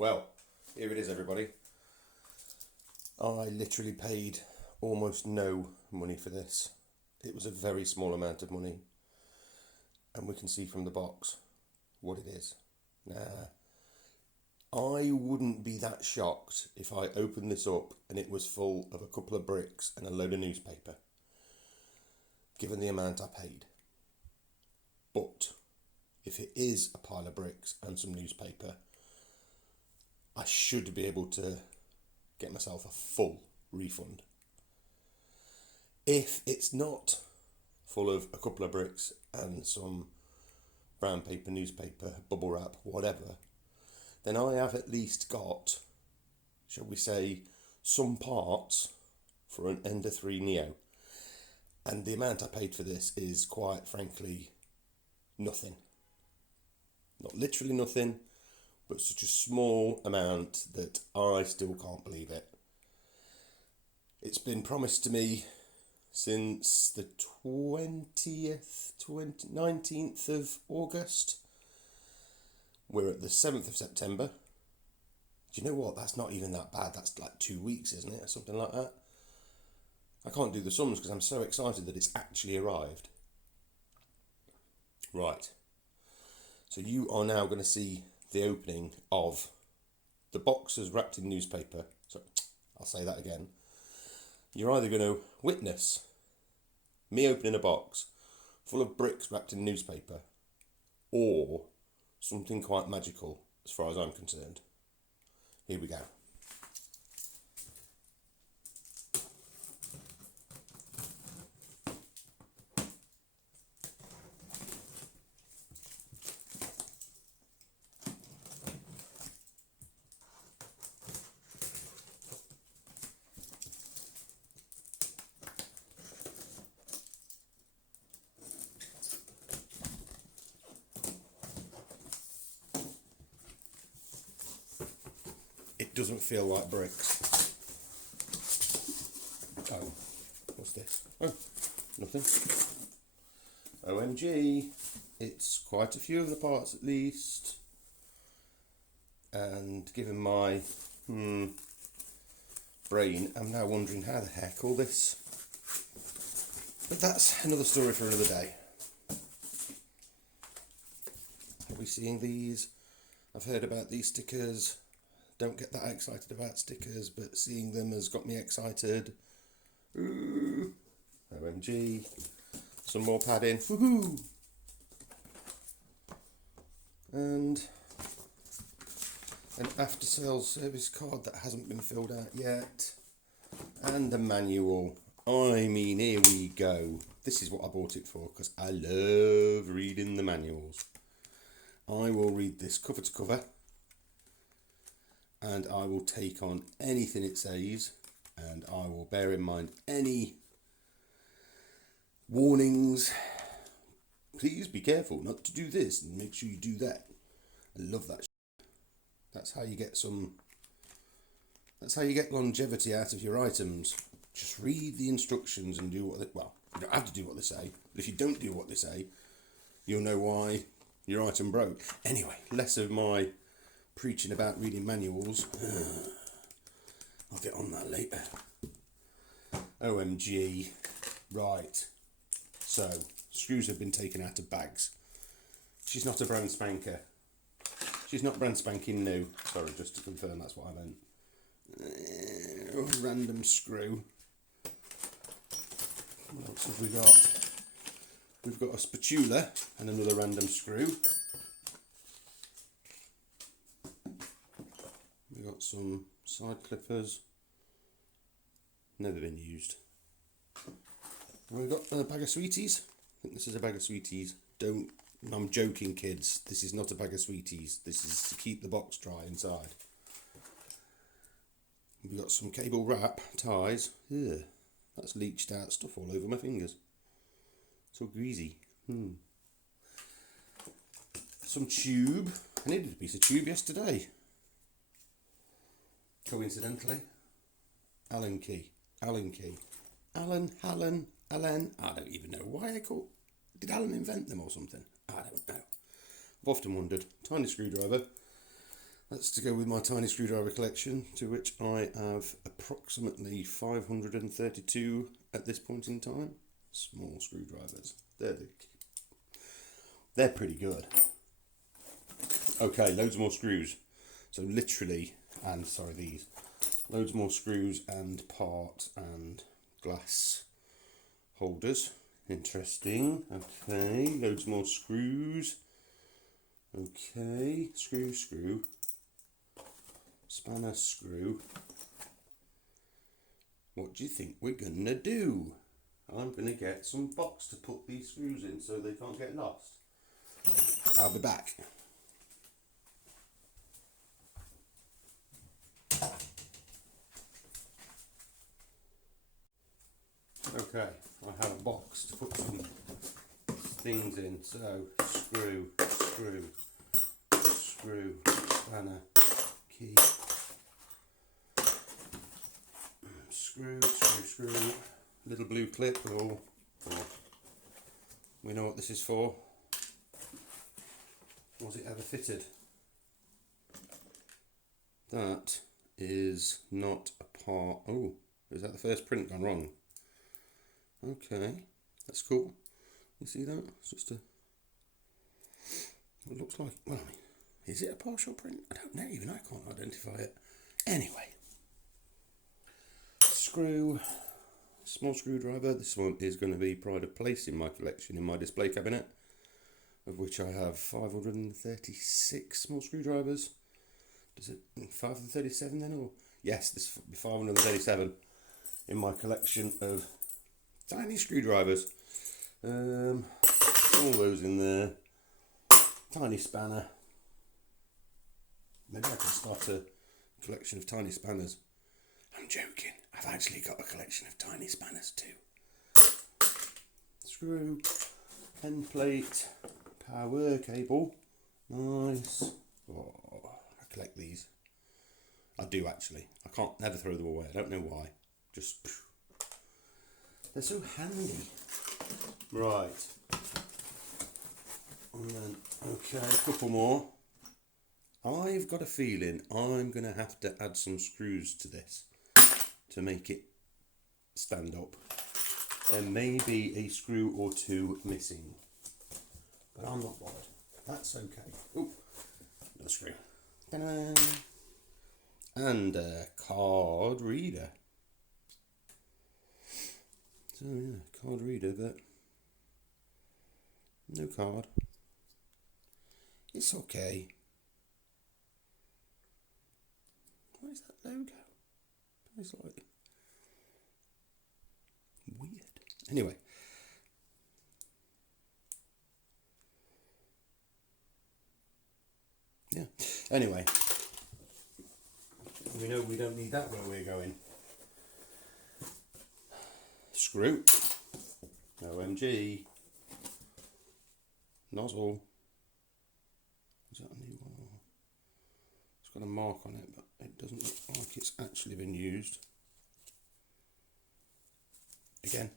Well, here it is, everybody. I literally paid almost no money for this. It was a very small amount of money. And we can see from the box what it is. Now, I wouldn't be that shocked if I opened this up and it was full of a couple of bricks and a load of newspaper, given the amount I paid. But if it is a pile of bricks and some newspaper, I should be able to get myself a full refund. If it's not full of a couple of bricks and some brown paper, newspaper, bubble wrap, whatever, then I have at least got, shall we say, some parts for an Ender 3 Neo. And the amount I paid for this is, quite frankly, nothing. Not literally nothing, but such a small amount that I still can't believe it. It's been promised to me since the 19th of August. We're at the 7th of September. Do you know what? That's not even that bad. That's like 2 weeks, isn't it? Or something like that. I can't do the sums because I'm so excited that it's actually arrived. Right. So you are now going to see the opening of the boxes wrapped in newspaper. So I'll say that again. You're either going to witness me opening a box full of bricks wrapped in newspaper, or something quite magical as far as I'm concerned. Here we go. It doesn't feel like bricks. Oh, what's this? Oh, nothing. OMG, it's quite a few of the parts at least. And given my brain, I'm now wondering how the heck all this. But that's another story for another day. Are we seeing these? I've heard about these stickers. Don't get that excited about stickers, but seeing them has got me excited. Ooh, OMG. Some more padding. Woohoo! And an after sales service card that hasn't been filled out yet. And a manual. I mean, here we go. This is what I bought it for, because I love reading the manuals. I will read this cover to cover. And I will take on anything it says, and I will bear in mind any warnings. Please be careful not to do this, and make sure you do that. I love that. That's how you get some. That's how you get longevity out of your items. Just read the instructions and do what they. Well, you don't have to do what they say, but if you don't do what they say, you'll know why your item broke. Anyway, less of my preaching about reading manuals. I'll get on that later. OMG. Right. So, screws have been taken out of bags. She's not a brand spanker. She's not brand spanking new. Sorry, just to confirm, that's what I meant. Random screw. What else have we got? We've got a spatula and another random screw. We've got some side clippers, never been used. We've got a bag of sweeties. I think this is a bag of sweeties. I'm joking, kids. This is not a bag of sweeties. This is to keep the box dry inside. We've got some cable wrap ties. Ugh, that's leached out stuff all over my fingers. So greasy. Some tube. I needed a piece of tube yesterday. Coincidentally, Allen key. I don't even know why they call. Did Allen invent them or something? I don't know. I've often wondered. Tiny screwdriver. That's to go with my tiny screwdriver collection, to which I have approximately 532 at this point in time. Small screwdrivers. They're pretty good. Okay, loads more screws. So literally, and sorry, these. Loads more screws and parts and glass holders. Interesting. Okay, loads more screws. Okay, screw. Spanner, screw. What do you think we're gonna do? I'm gonna get some box to put these screws in so they can't get lost. I'll be back. Okay, I have a box to put some things in. So screw, spanner, key, screw, little blue clip, or we know what this is for. Was it ever fitted? That is not a part. Oh, is that the first print gone wrong? Okay, that's cool. You see that? It's just a. It looks like. Well, is it a partial print? I don't know. Even I can't identify it. Anyway, screw. Small screwdriver. This one is going to be pride of place in my collection in my display cabinet, of which I have 536 small screwdrivers. Does it 537 then, or yes, this 537 in my collection of tiny screwdrivers. All those in there. Tiny spanner. Maybe I can start a collection of tiny spanners. I'm joking. I've actually got a collection of tiny spanners too. Screw, pen plate, power cable. Nice. Oh, I collect these. I do actually. I can't never throw them away. I don't know why. Just they're so handy. Right. And then okay, a couple more. I've got a feeling I'm gonna have to add some screws to this to make it stand up. There may be a screw or two missing, but I'm not bothered. That's okay. Oh, another screw. Ta-da! And a card reader. So yeah, card reader, but no card. It's okay. What is that logo? It's like weird. Anyway. Yeah. Anyway. We know we don't need that where we're going. Screw. OMG. Nozzle. Is that a new one? It's got a mark on it, but it doesn't look like it's actually been used. Again,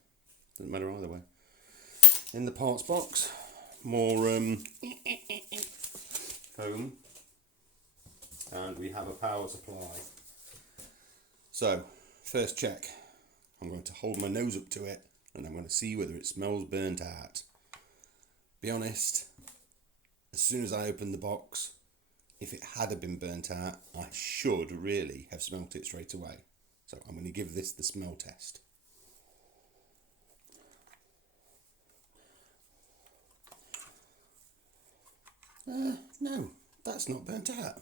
doesn't matter either way. In the parts box, more foam, and we have a power supply. So, first check. I'm going to hold my nose up to it, and I'm going to see whether it smells burnt out. Be honest, as soon as I opened the box, if it had been burnt out, I should really have smelt it straight away. So I'm going to give this the smell test. No, that's not burnt out.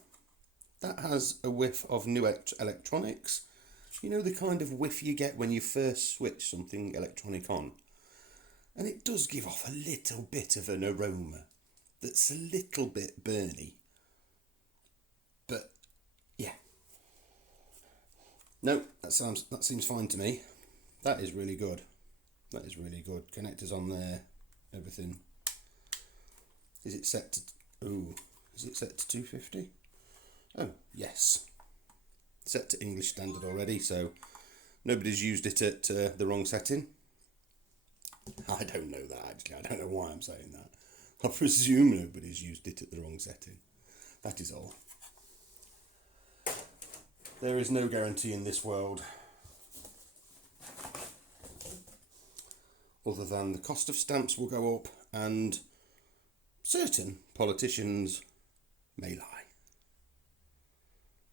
That has a whiff of new electronics. You know, the kind of whiff you get when you first switch something electronic on. And it does give off a little bit of an aroma that's a little bit burny. But, yeah. No, that seems fine to me. That is really good. That is really good. Connectors on there, everything. Is it set to... Ooh, is it set to 250? Oh, yes. Set to English standard already, so nobody's used it at the wrong setting. I don't know that, actually. I don't know why I'm saying that. I presume nobody's used it at the wrong setting. That is all. There is no guarantee in this world other than the cost of stamps will go up and certain politicians may lie.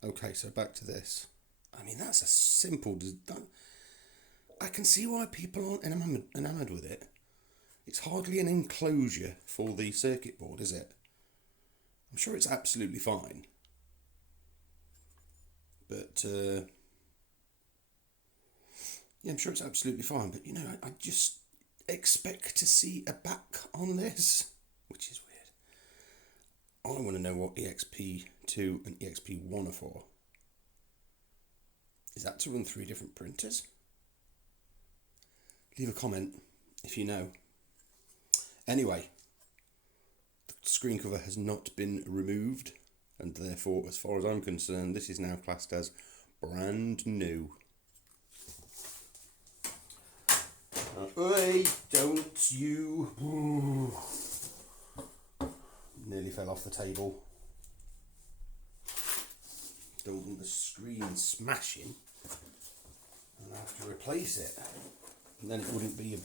Okay, so back to this. I mean, that's a simple... I can see why people aren't enamoured with it. It's hardly an enclosure for the circuit board, is it? I'm sure it's absolutely fine. But, yeah, I'm sure it's absolutely fine. But, you know, I just expect to see a back on this, which is weird. I want to know what EXP2 and EXP1 are for. Is that to run 3 different printers? Leave a comment if you know. Anyway, the screen cover has not been removed, and therefore, as far as I'm concerned, this is now classed as brand new. Oi, don't you... Ooh. Nearly fell off the table. Don't want the screen smashing, and I have to replace it. And then it wouldn't be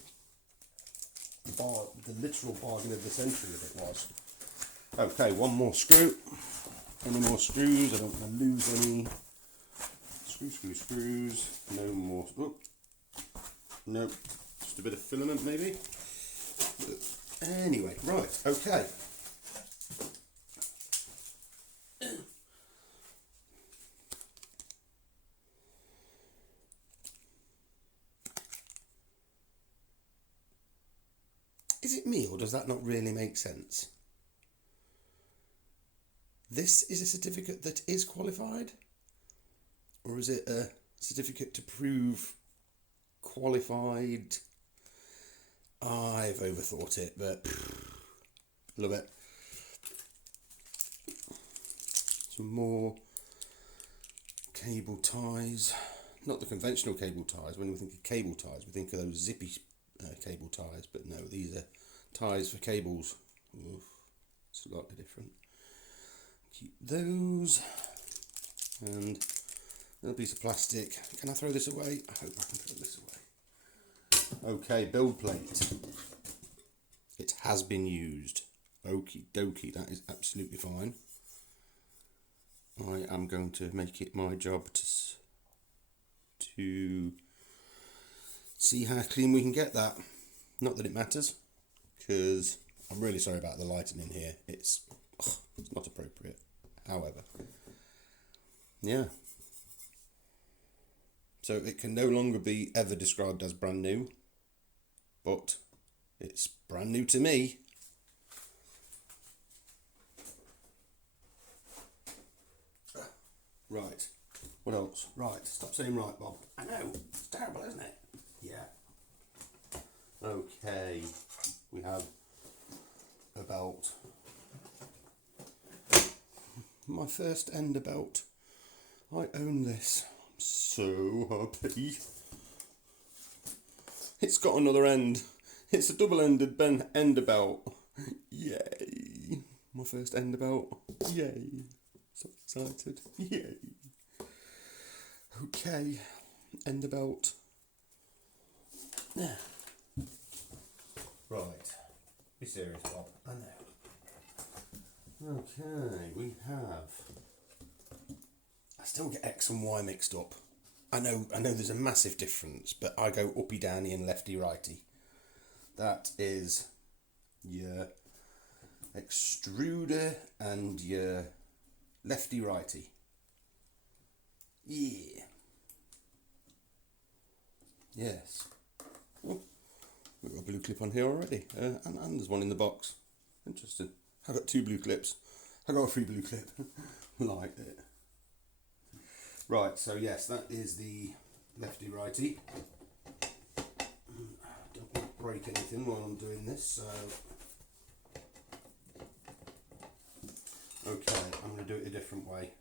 the literal bargain of the century if it was. Okay, one more screw. Any more screws? I don't want to lose any. Screws. No more. Oh. Nope. Just a bit of filament maybe. Anyway, right, okay. Is it me, or does that not really make sense? This is a certificate that is qualified? Or is it a certificate to prove qualified? I've overthought it, but a little bit. Some more cable ties. Not the conventional cable ties. When we think of cable ties, we think of those zippy cable ties, but no, these are ties for cables. Oof, slightly different. Keep those, and a little piece of plastic. Can I throw this away? I hope I can throw this away. Okay, build plate. It has been used. Okie dokie, that is absolutely fine. I am going to make it my job to see how clean we can get that. Not that it matters, because I'm really sorry about the lighting in here. It's not appropriate. However, yeah. So it can no longer be ever described as brand new, but it's brand new to me. Right. What else? Right. Stop saying right, Bob. I know. It's terrible, isn't it? Yeah. Okay. We have a belt. My first Ender belt. I own this. I'm so happy. It's got another end. It's a double-ended Ender belt. Yay. My first Ender belt. Yay. So excited. Yay. Okay. Ender belt. Yeah. Right. Be serious, Bob. I know. Okay, we have... I still get X and Y mixed up. I know there's a massive difference, but I go uppy downy and lefty righty. That is your extruder and your lefty righty. Yeah. Yes. Oh, we've got a blue clip on here already. And there's one in the box. Interesting. I've got 2 blue clips. I got a free blue clip. Like it. Right, so yes, that is the lefty righty. Don't want to break anything while I'm doing this, so... Okay, I'm going to do it a different way.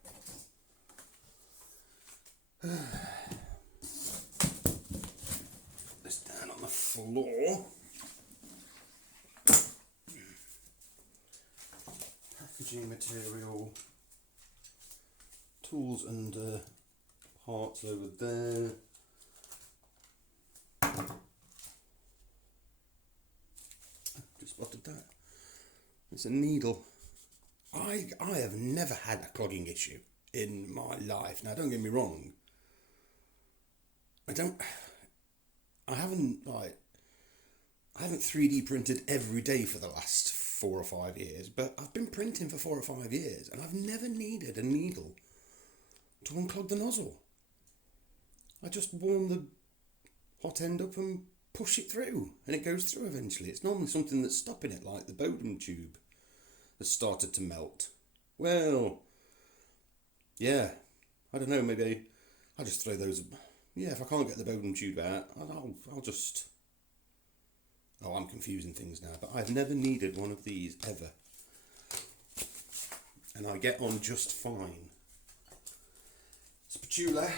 This down on the floor. Packaging material, tools and Hearts over there. Just spotted that. It's a needle. I have never had a clogging issue in my life. Now, don't get me wrong. I haven't 3D printed every day for the last 4 or 5 years, but I've been printing for 4 or 5 years, and I've never needed a needle to unclog the nozzle. I just warm the hot end up and push it through, and it goes through eventually. It's normally something that's stopping it, like the Bowden tube has started to melt. Well, yeah, I don't know, maybe I'll just throw those. Yeah, if I can't get the Bowden tube out, I'll just... Oh, I'm confusing things now, but I've never needed one of these ever. And I get on just fine. Spatula.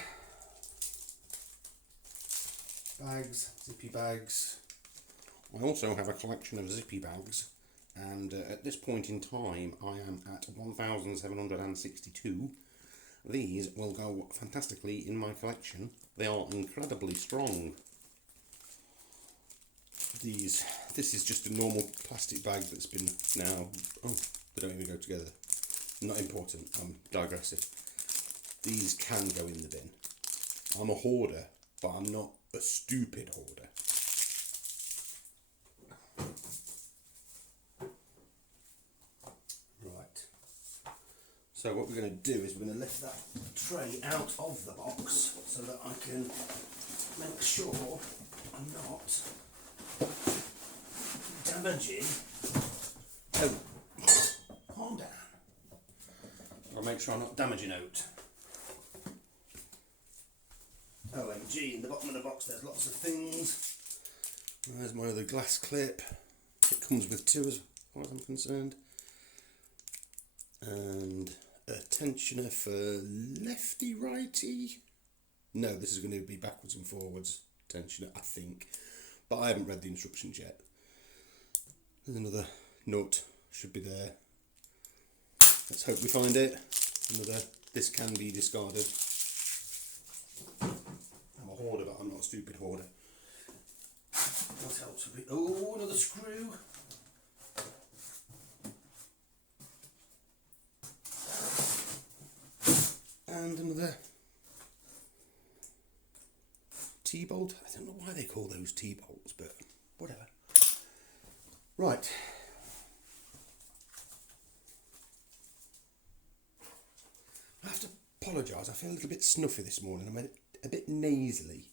Bags, zippy bags. I also have a collection of zippy bags, and at this point in time I am at 1,762. These will go fantastically in my collection. They are incredibly strong. This is just a normal plastic bag that's been now... Oh, they don't even go together. Not important, I'm digressing. These can go in the bin. I'm a hoarder, but I'm not a stupid hoarder. Right. So what we're going to do is we're going to lift that tray out of the box so that I can make sure I'm not damaging. Oh, calm down. I'll make sure I'm not damaging out. OMG, in the bottom of the box there's lots of things. There's my other glass clip. It comes with 2 as far as I'm concerned. And a tensioner for lefty righty. No, this is going to be backwards and forwards tensioner, I think. But I haven't read the instructions yet. There's another nut, should be there. Let's hope we find it. This can be discarded. I'm a hoarder, but I'm not a stupid hoarder. What else have we... Oh, another screw. And another T-bolt. I don't know why they call those T-bolts, but whatever. Right. I have to apologise, I feel a little bit snuffy this morning. I'm a bit nasally.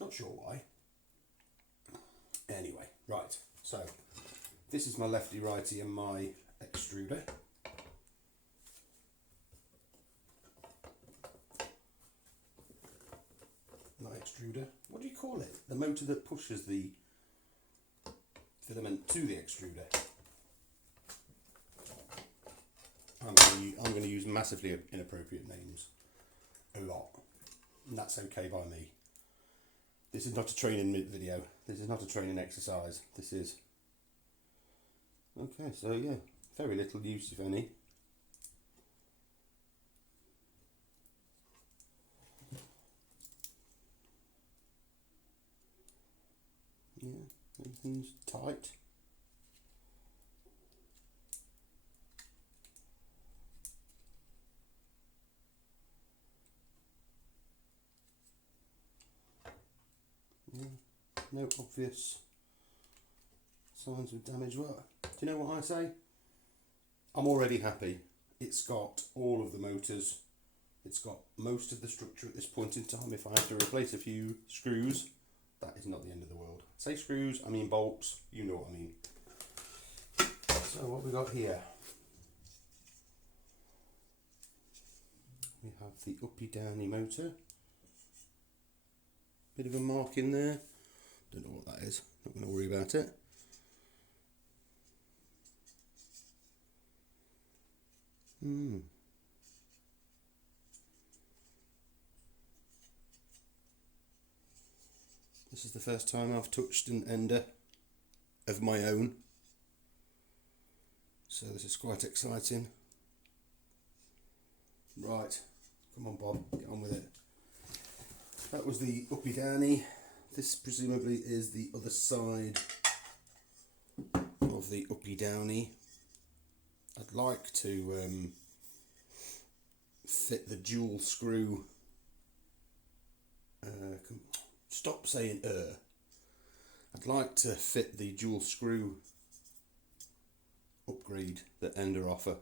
Not sure why. Anyway, right. So, this is my lefty righty and my extruder. My extruder. What do you call it? The motor that pushes the filament to the extruder. I'm going to use massively inappropriate names. A lot. And that's okay by me. This is not a training video. This is not a training exercise. This is... Okay, so yeah. Very little use, if any. Yeah, everything's tight. Yeah, no obvious signs of damage. Well, do you know what I say? I'm already happy. It's got all of the motors. It's got most of the structure at this point in time. If I have to replace a few screws, that is not the end of the world. Say screws, I mean bolts, you know what I mean. So what we got here? We have the uppy downy motor. Bit of a mark in there. Don't know what that is. Not going to worry about it. This is the first time I've touched an ender of my own. So this is quite exciting. Right, come on Bob, get on with it. That was the uppy downy. This presumably is the other side of the uppy downy. I'd like to fit the dual screw. Stop saying I'd like to fit the dual screw upgrade that Ender offer.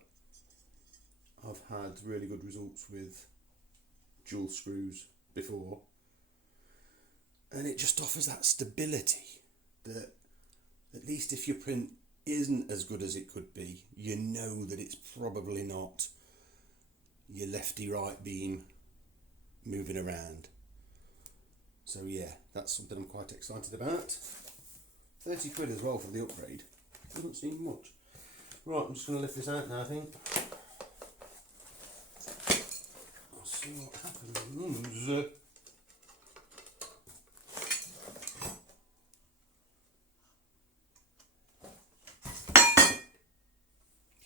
I've had really good results with dual screws before, and it just offers that stability that at least if your print isn't as good as it could be, you know that it's probably not your lefty right beam moving around. So yeah, that's something I'm quite excited about. 30 quid as well for the upgrade. Doesn't seem much. Right, I'm just going to lift this out now, I think. I'll see what happens.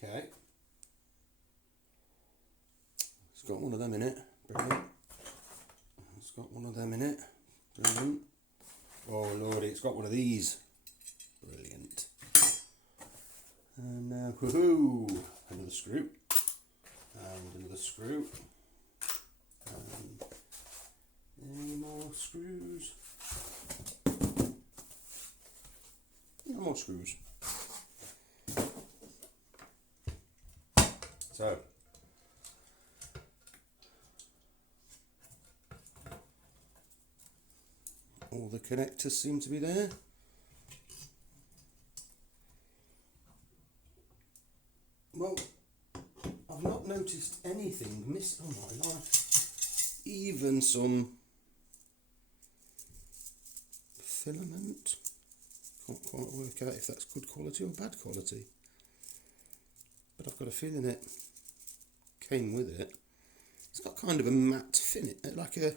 Okay. It's got one of them in it. Brilliant. It's got one of them in it. Brilliant. Oh lordy, it's got one of these. Brilliant. And now, woohoo! Another screw. And another screw. And any more screws. No more screws. So, all the connectors seem to be there. Well, I've not noticed anything missed on my life. Even some filament. Can't quite work out if that's good quality or bad quality. But I've got a feeling it came with it. It's got kind of a matte finish, like a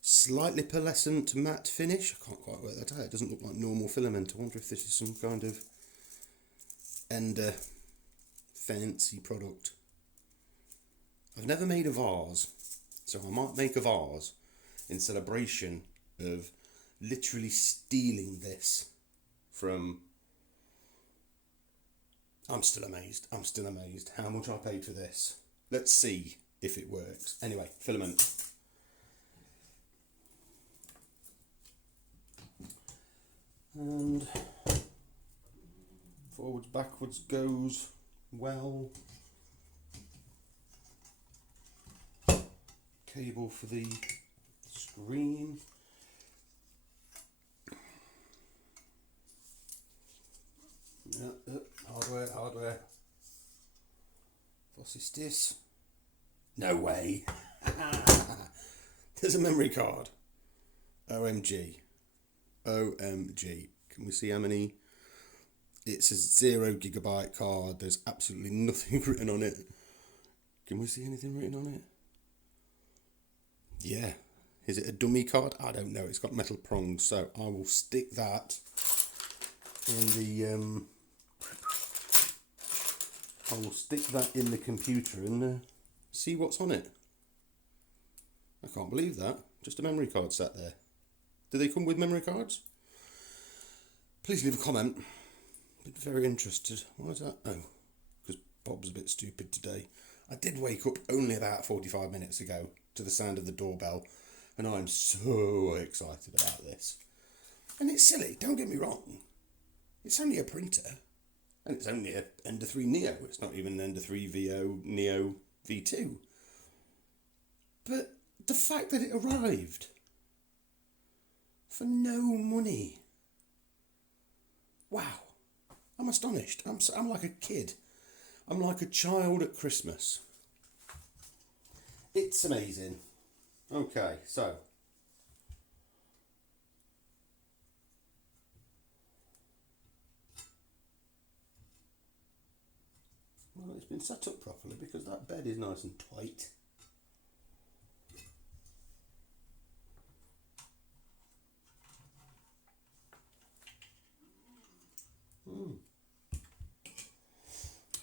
slightly pearlescent matte finish. I can't quite work that out. It doesn't look like normal filament. I wonder if this is some kind of Ender fancy product. I've never made a vase, so I might make a vase in celebration of literally stealing this from... I'm still amazed how much I paid for this. Let's see if it works. Anyway, filament. And forwards, backwards goes well. Cable for the screen. Hardware. What's this? No way. There's a memory card. OMG. Can we see how many? It's a 0 GB card. There's absolutely nothing written on it. Can we see anything written on it? Yeah. Is it a dummy card? I don't know. It's got metal prongs, so I will stick that in the computer and see what's on it. I can't believe that. Just a memory card sat there. Do they come with memory cards? Please leave a comment. I'd be very interested. Why is that? Oh, because Bob's a bit stupid today. I did wake up only about 45 minutes ago to the sound of the doorbell, and I'm so excited about this. And it's silly, don't get me wrong. It's only a printer, and it's only an Ender 3 Neo. It's not even an Ender 3 VO Neo V2. But the fact that it arrived for no money. Wow. I'm astonished. I'm like a kid. I'm like a child at Christmas. It's amazing. Okay, so. Well, it's been set up properly because that bed is nice and tight.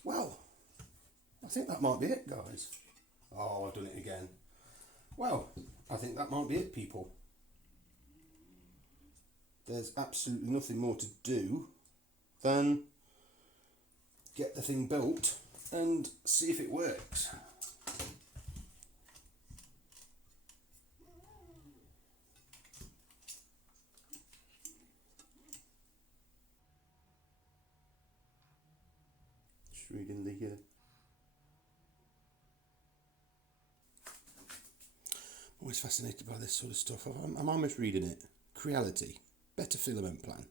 Well, I think that might be it, guys. Oh, I've done it again. Well, I think that might be it, people. There's absolutely nothing more to do than get the thing built and see if it works. Just reading the I'm always fascinated by this sort of stuff. I'm almost reading it. Creality, better filament plan.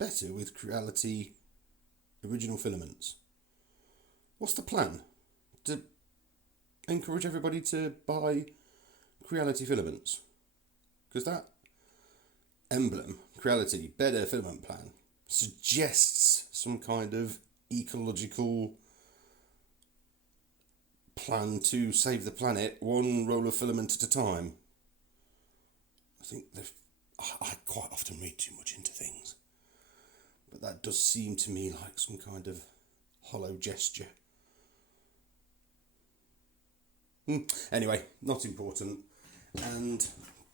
Better with Creality original filaments. What's the plan? To encourage everybody to buy Creality filaments? Because that emblem, Creality, better filament plan, suggests some kind of ecological plan to save the planet one roll of filament at a time. I think I quite often read too much into things, but that does seem to me like some kind of hollow gesture. Anyway, not important. And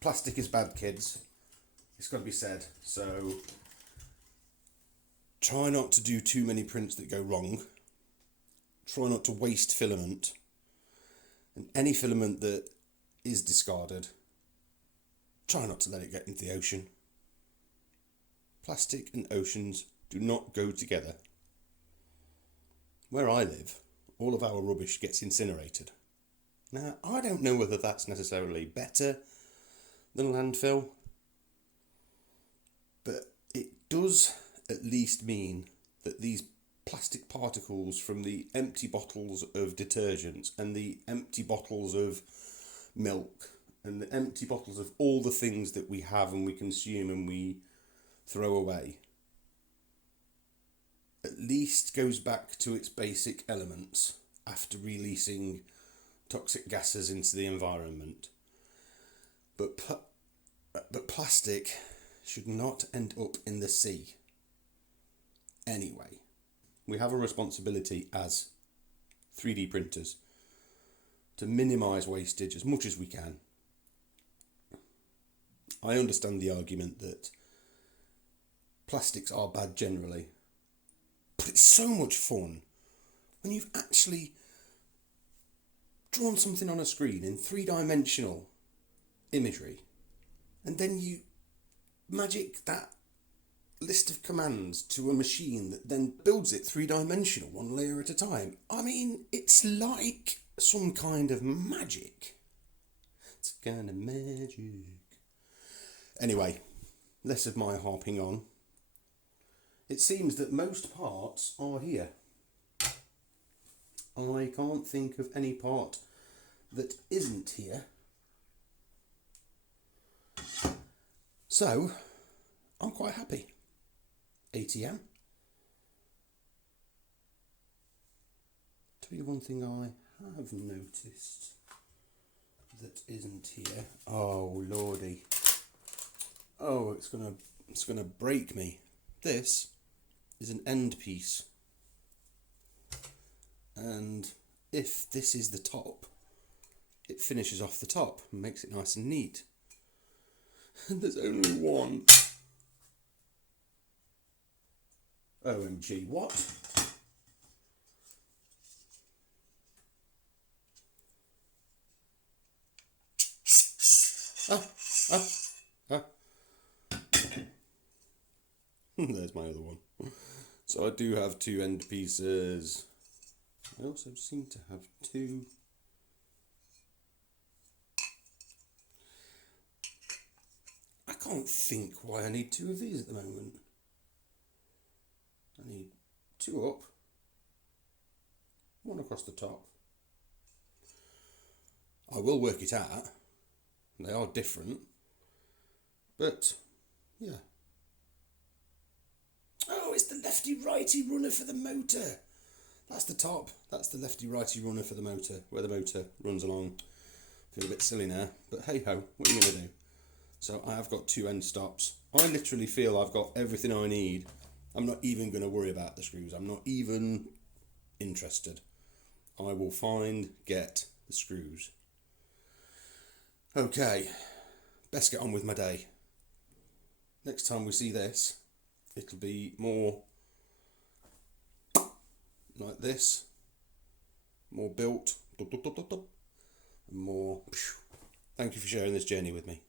plastic is bad, kids. It's got to be said. So try not to do too many prints that go wrong. Try not to waste filament. And any filament that is discarded, try not to let it get into the ocean. Plastic and oceans do not go together. Where I live, all of our rubbish gets incinerated. Now, I don't know whether that's necessarily better than landfill, but it does at least mean that these plastic particles from the empty bottles of detergents and the empty bottles of milk and the empty bottles of all the things that we have and we consume and we throw away at least goes back to its basic elements after releasing toxic gases into the environment. But plastic should not end up in the sea. Anyway, we have a responsibility as 3D printers to minimise wastage as much as we can. I understand the argument that plastics are bad generally, but it's so much fun when you've actually drawn something on a screen in 3-dimensional imagery and then you magic that list of commands to a machine that then builds it 3-dimensional, one layer at a time. I mean, it's like some kind of magic. It's kind of magic. Anyway, less of my harping on. It seems that most parts are here. I can't think of any part that isn't here. So, I'm quite happy. ATM. Tell you one thing I have noticed that isn't here. Oh lordy. Oh, it's gonna break me. This is an end piece. And if this is the top, it finishes off the top and makes it nice and neat. And there's only one. OMG, what? There's my other one. So I do have 2 end pieces. I also seem to have 2. I can't think why I need 2 of these at the moment. I need 2 up, 1 across the top. I will work it out. They are different, but yeah. Oh, it's the lefty-righty runner for the motor. That's the top. That's the lefty-righty runner for the motor, where the motor runs along. Feel a bit silly now, but hey-ho, what are you going to do? So I have got 2 end stops. I literally feel I've got everything I need. I'm not even going to worry about the screws. I'm not even interested. I will get the screws. Okay, best get on with my day. Next time we see this, it'll be more like this, more built, and more. Thank you for sharing this journey with me.